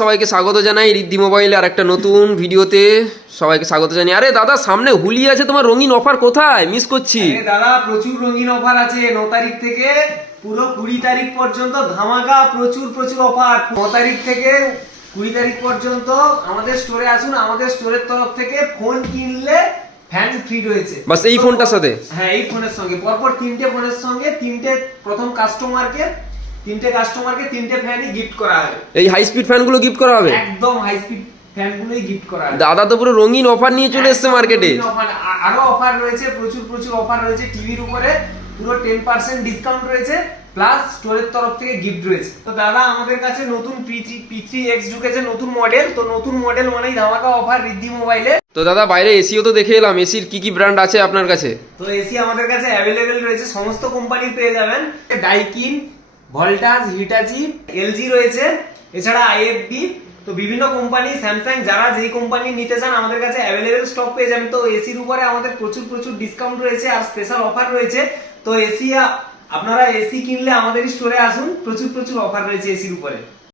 সবাইকে স্বাগত জানাই রিদ্ধি মোবাইলে আর একটা নতুন ভিডিওতে সবাইকে স্বাগত জানাই। আরে দাদা সামনে হোলি আছে, তোমার রঙিন অফার কোথায় মিস করছি? দাদা প্রচুর রঙিন অফার আছে। 9 তারিখ থেকে পুরো 20 তারিখ পর্যন্ত ধামাকা প্রচুর প্রচুর অফার। 9 তারিখ থেকে 20 তারিখ পর্যন্ত আমাদের স্টোরে আসুন। আমাদের স্টোরের তরফ থেকে ফোন কিনলে ফ্যান ফ্রি রয়েছে। বাস এই ফোনটার সাথে? হ্যাঁ, এই ফোনের সঙ্গে পরপর 3টে ফোনের সঙ্গে প্রথম কাস্টমারকে 3টে ফ্যানই গিফট করা হবে। এই হাই স্পিড ফ্যানগুলো গিফট করা হবে? একদম হাই স্পিড ফ্যানগুলোই গিফট করা হবে। দাদা তো পুরো রঙিন অফার নিয়ে চলে এসেছে মার্কেটে। আরো অফার রয়েছে, প্রচুর প্রচুর অফার রয়েছে। টিভির উপরে পুরো 10% ডিসকাউন্ট রয়েছে, প্লাস স্টোরের তরফ থেকে গিফট রয়েছে। তো দাদা আমাদের কাছে নতুন P3X ঢুকেছে, নতুন মডেল। তো নতুন মডেল মানেই ধামাকা অফার রিদ্ধি মোবাইলে। তো দাদা বাইরে এসিও তো দেখে এলাম, এসির কি কি ব্র্যান্ড আছে আপনার কাছে? তো এসি আমাদের কাছে অ্যাভেলেবেল রয়েছে, সমস্ত কোম্পানির পেয়ে যাবেন। ডাইকিন, ভোল্টাস, হিটাচি, এলজি রয়েছে, এছাড়া আইএফবি। তো বিভিন্ন কোম্পানি, স্যামসাং, যারা যেই কোম্পানি নিতে চান আমাদের কাছে অ্যাভেলেবেল স্টক পেয়ে যাবেন। তো এসির উপরে আমাদের প্রচুর প্রচুর ডিসকাউন্ট রয়েছে আর স্পেশাল অফার রয়েছে। তো আপনারা এসি কিনলে আমাদের স্টোরে আসুন, প্রচুর প্রচুর অফার রয়েছে এসির উপরে।